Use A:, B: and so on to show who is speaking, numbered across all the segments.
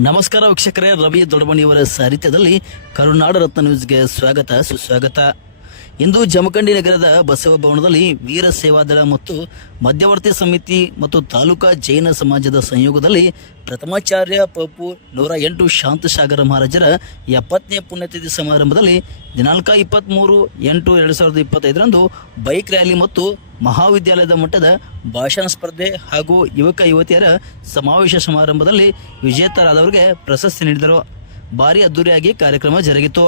A: ನಮಸ್ಕಾರ ವೀಕ್ಷಕರೇ ರವಿ ದೊಡ್ಡಮಣಿಯವರ ಸಾಹಿತ್ಯದಲ್ಲಿ ಕರುನಾಡ ರತ್ನ ನ್ಯೂಸ್ಗೆ ಸ್ವಾಗತ ಸುಸ್ವಾಗತ. ಇಂದು ಜಮಖಂಡಿ ನಗರದ ಬಸವ ಭವನದಲ್ಲಿ ವೀರ ಸೇವಾದಳ ಮತ್ತು ಮಧ್ಯವರ್ತಿ ಸಮಿತಿ ಮತ್ತು ತಾಲೂಕಾ ಜೈನ ಸಮಾಜದ ಸಂಯೋಗದಲ್ಲಿ ಪ್ರಥಮಾಚಾರ್ಯ ಪಪು ನೂರ ಎಂಟು ಶಾಂತಸಾಗರ ಮಹಾರಾಜರ ಎಪ್ಪತ್ತನೇ ಪುಣ್ಯತಿಥಿ ಸಮಾರಂಭದಲ್ಲಿ ದಿನಾಂಕ ಇಪ್ಪತ್ತ್ಮೂರು ಎಂಟು ಎರಡು ಸಾವಿರದ ಇಪ್ಪತ್ತೈದರಂದು ಬೈಕ್ ರ್ಯಾಲಿ ಮತ್ತು ಮಹಾವಿದ್ಯಾಲಯದ ಮಟ್ಟದ ಭಾಷಣ ಸ್ಪರ್ಧೆ ಹಾಗೂ ಯುವಕ ಯುವತಿಯರ ಸಮಾವೇಶ ಸಮಾರಂಭದಲ್ಲಿ ವಿಜೇತರಾದವರಿಗೆ ಪ್ರಶಸ್ತಿ ನೀಡಿದರು. ಭಾರಿ ಅದ್ದೂರಿಯಾಗಿ ಕಾರ್ಯಕ್ರಮ ಜರುಗಿತು.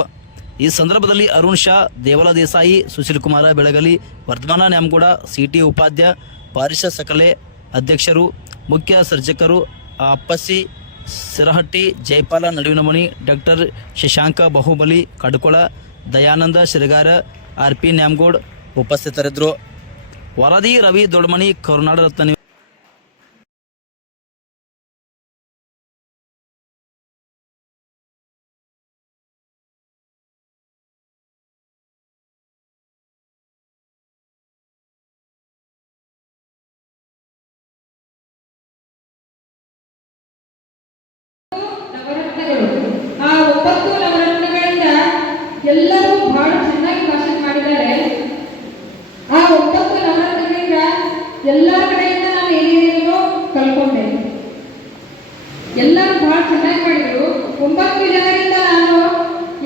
A: ಈ ಸಂದರ್ಭದಲ್ಲಿ ಅರುಣ್ ಶಾ, ದೇವಲ ದೇಸಾಯಿ, ಸುಶೀಲ್ ಕುಮಾರ ಬೆಳಗಲಿ, ವರ್ಧಮಾನ ನ್ಯಾಮಗೌಡ, ಸಿಟಿ ಉಪಾಧ್ಯ, ಪಾರಿಷ ಸಕಲೆ ಅಧ್ಯಕ್ಷರು, ಮುಖ್ಯ ಸರ್ಜಕರು ಅಪ್ಪಸಿ, Sirahatti, Jayapala Naduvinamani, doctor Shashank Bahubali, Kadkol, Dayananda Shiragar, R P Nyamagoud ಉಪಸ್ಥಿತರಿದ್ದರು. ವರದಿ ರವಿ ದೊಡ್ಮಣಿ ಕರುನಾಡ ರತ್ನ
B: ಒಂಬತ್ತು ನವರತ್ನಗಳಿಂದ ಎಲ್ಲರೂ ಬಹಳ ಚೆನ್ನಾಗಿ ಭಾಷಣ ಮಾಡಿದ್ದಾರೆ. ಆ ಒಂಬತ್ತು ನವರತ್ನಗಳಿಂದ ಎಲ್ಲರ ಕಡೆಯಿಂದ ನಾನು ಏನೇನೇನೋ ಕಲ್ಕೊಂಡೆ. ಎಲ್ಲರೂ ಬಹಳ ಚೆನ್ನಾಗಿ ಮಾಡಿದ್ರು. ಒಂಬತ್ತು ಜನರಿಂದ ನಾನು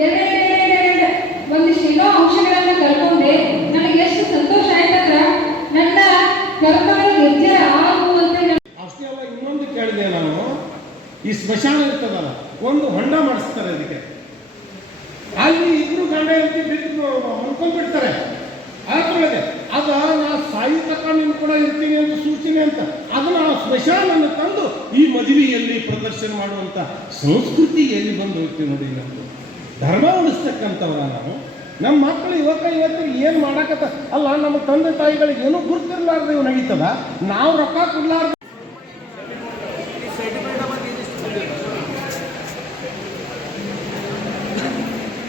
B: ಎರಡೆರಡೆರಡೆರಡು ಒಂದಿಷ್ಟು ಏನೋ ಅಂಶಗಳನ್ನು ಕಲ್ಕೊಂಡೆ. ನನಗೆ ಎಷ್ಟು ಸಂತೋಷ ಆಯ್ತಂದ್ರೆ ನನ್ನ ಕರ್ಮಗಳ ನಿರ್ಜಯ ಆಗುವಂತೆ
C: ಅಷ್ಟೇ ಅಲ್ಲ, ಇನ್ನೊಂದು ಕೇಳಿದೆ ನಾನು. ಈ ಸ್ಮಶಾನ ಇರ್ತದಲ್ಲ ಒಂದು ಹೊಂಡ ಮಾಡಿಸ್ತಾರೆ ಅದಕ್ಕೆ. ಅಲ್ಲಿ ಇಬ್ರು ಗಂಡ ಹೆಂಡತಿ ಬಿದ್ದು ಅನ್ಕೊಂಡ್ಬಿಡ್ತಾರೆ ಅದ್ರೊಳಗೆ ಅದ ನಾ ಸಾಯಿ ತಕ್ಕ ಕೂಡ ಇರ್ತೀನಿ ಅಂತ ಸೂಚನೆ ಅಂತ. ಅದನ್ನ ಆ ಸ್ಮಶಾನವನ್ನು ತಂದು ಈ ಮದುವೆಯಲ್ಲಿ ಪ್ರದರ್ಶನ ಮಾಡುವಂತ ಸಂಸ್ಕೃತಿ ಎಲ್ಲಿ ಬಂದು ಹೋಗ್ತೀವಿ ನೋಡಿ ನಮ್ದು ಧರ್ಮ ಉಳಿಸ್ತಕ್ಕಂಥವ್ರ ನಾವು. ನಮ್ಮ ಮಕ್ಕಳು ಯುವಕ ಯುವತಿಗೆ ಏನು ಮಾಡಕತ್ತ ಅಲ್ಲ, ನಮ್ಮ ತಂದೆ ತಾಯಿಗಳಿಗೆ ಏನೂ ಗುರುತಿರ್ಲಾರ್ದು ಇವ್ ನಡೀತದ? ನಾವು ರೊಕ್ಕ ಕೊಡ್ಲಾರ್ದ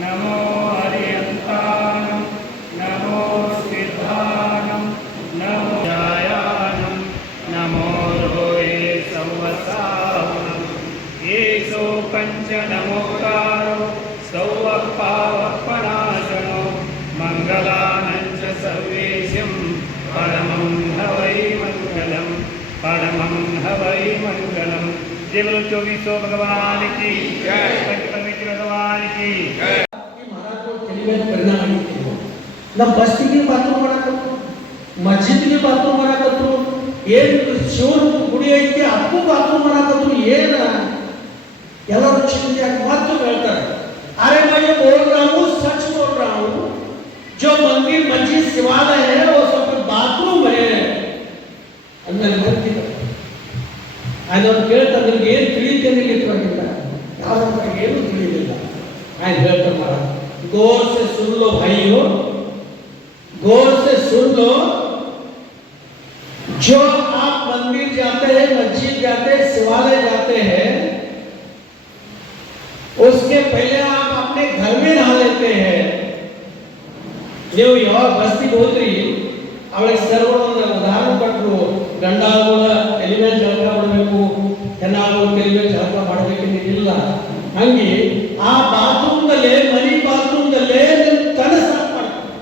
D: नमो हरियन्तानं नमो सिद्धानं नमो रोये संवसावनं येषो पञ्चनमोकारो सौवपावपणाशनो मङ्गलानं च सर्वेशं। परमं हवै मङ्गलम् परमं हवै मङ्गलम् देवल चौबीसो भगवान की जय
E: ನಮ್ಮ ಬಸ್ತಿಗೆ ಬಾತ್ರೂಮ್ ಮಾಡಕತ್ತು ಮಸ್ಜಿದ್ಗೆ ಬಾತ್ರೂಮ್ ಮಾಡಕತ್ತು ಏನು ಶಿವನ ಗುಡಿ ಐತಿ ಅದಕ್ಕೂ ಬಾತ್ರೂಮ್ ಮಾಡಕತ್ತು ಏನ ಎಲ್ಲರೂ ಚಿಂತೆಯಾಗಿ ಮತ್ತು ಹೇಳ್ತಾರೆ अरे मैं ये बोल रहा हूँ सच बोल रहा हूँ जो मंदिर मस्जिद शिवालय है वो सब बाथरूम है ಅದನ್ನ ಬರ್ತಿದ್ದ ಅದನ್ನು ಕೇಳ್ತಾ ನಿಮ್ಗೆ ಏನು ತಿಳಿತೇನೆ ಲಿಖಿತವಾಗಿಲ್ಲ ಯಾವ ಬಗ್ಗೆ ಏನು ತಿಳಿದಿಲ್ಲ ಆಯ್ತು ಹೇಳ್ತಾರೆ ಮಾಡ गौर से सुन लो भाइयों ನೀವು ಯಾವಾಗ ಬಸ್ಸಿಗೆ ಹೋದ್ರಿ, ಅವಳಿಗೆ ಸರ್ವಣ ಉದಾಹರಣೆ ಕೊಟ್ಟರು ಗಂಡಾಗುಳ ಎಲ್ಲಿ ಮೇಲೆ ಜಳಕ ಮಾಡಬೇಕು ಹೆಣ್ಣಾಗುಳ ತಲೆ ಮೇಲೆ ಜಳಕ ಮಾಡಬೇಕೆಂದಿಲ್ಲ ಹಂಗೆ ಆ ಬಾತ್ರೂಮ್ದಲ್ಲೇ, ಮನಿ ಬಾತ್ರೂಮ್ದಲ್ಲೇ ನಿನ್ ತನ ಸಾಕು ಮಾಡ್ತಾರೆ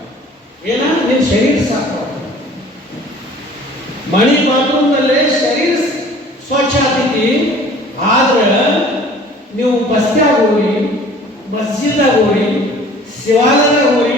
E: ಏನ ನಿನ್ನ ಶರೀರ ಸಾಕು ಮಣಿ ಬಾತ್ರೂಮ್ದಲ್ಲೇ ಶರೀರ ಸ್ವಚ್ಛ ನೀವು ಬಸ್ತ್ಯಾಗ ಹೋಗಿ ಮಸ್ಜಿದ್ದಾಗ ಹೋಗಿ ಶಿವಾಲಯದಾಗ ಹೋಗಿ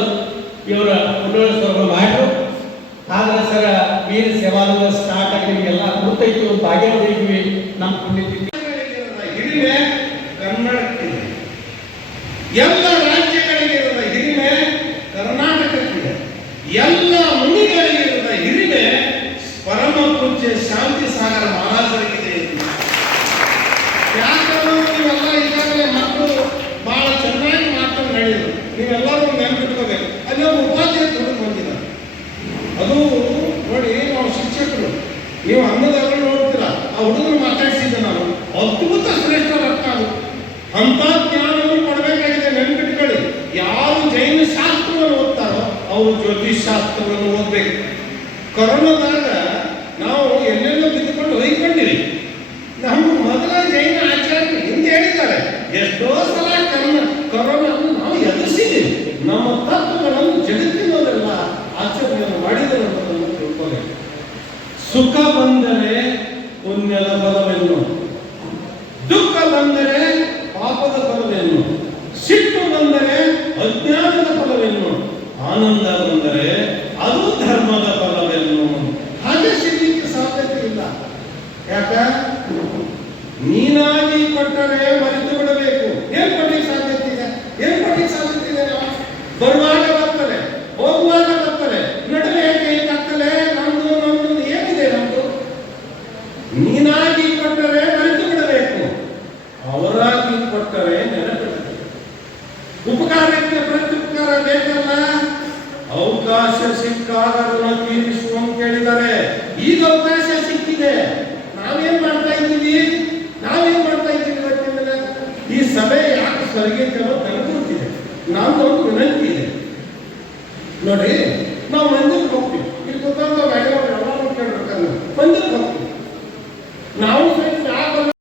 C: ನೀವೆಲ್ಲರೂ ನೆನಪಿಟ್ಕೋಬೇಕು ಅಲ್ಲಿ ಒಬ್ಬ ಉಪಾಧ್ಯಾಯ ದುಡ್ಡು ಬಂದಿದ್ದಾರೆ ಅದು ನೋಡಿ ನಾವು ಶಿಕ್ಷಕರು. ನೀವು ಅನ್ನದಾಗಲೂ ನೋಡ್ತೀರ? ಆ ಹುಡುಗರು ಮಾತಾಡಿಸಿದ್ದೆ ನಾನು. ಅದ್ಭುತ ಶ್ರೇಷ್ಠ ರಕ್ತ ಅದು. ಅಂತ ಜ್ಞಾನವನ್ನು ಕೊಡಬೇಕಾಗಿದೆ ನೆನಪಿಟ್ಕೊಳ್ಳಿ ಯಾರು ಜೈನ ಶಾಸ್ತ್ರವನ್ನು ಓದ್ತಾರೋ ಅವರು ಜ್ಯೋತಿಷ್ ಶಾಸ್ತ್ರವನ್ನು ಓದ್ಬೇಕು. ಕರೋನಾದಾಗ ನಾವು ಎಲ್ಲೆಲ್ಲೋ ಬಿದ್ದುಕೊಂಡು ಹೊಯ್ಕೊಂಡಿವಿ. ನಮ್ಮ ಮೊದಲ ಜೈನ ಆಚಾರ್ಯರು ಹಿಂದೆ ಹೇಳಿದ್ದಾರೆ. ಎಷ್ಟೋ ಸಲ ಕರೋನಾ ಕರೋನಾ ನಮ್ಮ ತತ್ವಗಳನ್ನು ಜಗತ್ತಿನವರೆಲ್ಲ ಆಚರಣೆಯನ್ನು ಮಾಡಿದರು ಅನ್ನೋದನ್ನು ತಿಳ್ಕೋಬೇಕು. ಸುಖ ಬಂದರೆ ಪುಣ್ಯದ ಫಲವೇನು ದುಃಖ ಬಂದರೆ ಪಾಪದ ಫಲವೇನು ಸಿಟ್ಟು ಬಂದರೆ ಅಜ್ಞಾನದ ಫಲವೇನು ಆನಂದ ಬಂದರೆ ಅದು ಧರ್ಮದ ಫಲವೆನ್ನು ಹಾಗೆ ಸಿಗಲಿಕ್ಕೆ ಸಾಧ್ಯತೆ ಇಲ್ಲ ಯಾಕ ನೀನಾಗಿ ಕೊಟ್ಟರೆ ಮರೆತು ಬಿಡಬೇಕು ಏನ್ ಕೊಡ್ಲಿಕ್ಕೆ ಸಾಧ್ಯತೆ ಇದೆ ಏನ್ ಕೊಡ್ಲಿಕ್ಕೆ ಸಾಧ್ಯತೆ ಇದೆ ನಾವು? ಬರುವಾಗ ಬರ್ತಾರೆ ಹೋಗುವಾಗ ಬರ್ತಾರೆ ನಡುವೆ ಕೈ ಕತ್ತಲೆ ನಮ್ದು ನಮ್ದು ಏನಿದೆ ನಮ್ದು ನೀನಾಗಿ ಕೊಟ್ಟರೆ ಮರೆತು ಬಿಡಬೇಕು ಅವರಾಗಿ ಕೊಟ್ಟರೆ ನೆನಪಿಡಬೇಕು ಉಪಕಾರಕ್ಕೆ ಪ್ರತ್ಯುಪಕಾರ ಬೇಕಲ್ಲ. ಅವಕಾಶ ಸಿಕ್ಕಾಗ ಋಣ ತೀರಿಸು ಅಂತ ಕೇಳಿದ್ದಾರೆ ಈಗ ಅವಕಾಶ ಸಿಕ್ಕಿದೆ. ನಾವೇನ್ ಮಾಡ್ತಾ ಇದ್ದೀವಿ? ನಾವೇನ್ ಮಾಡ್ತಾ ಇದ್ದೀವಿ ಈ ಸಭೆ ಯಾಕೆ ಸ್ವರ್ಗಕ್ಕೆ ಗೊತ್ತಿದೆ ನಮ್ದೊಂದು ವಿನಂತಿ ಇದೆ. ನೋಡಿ, ನಾವು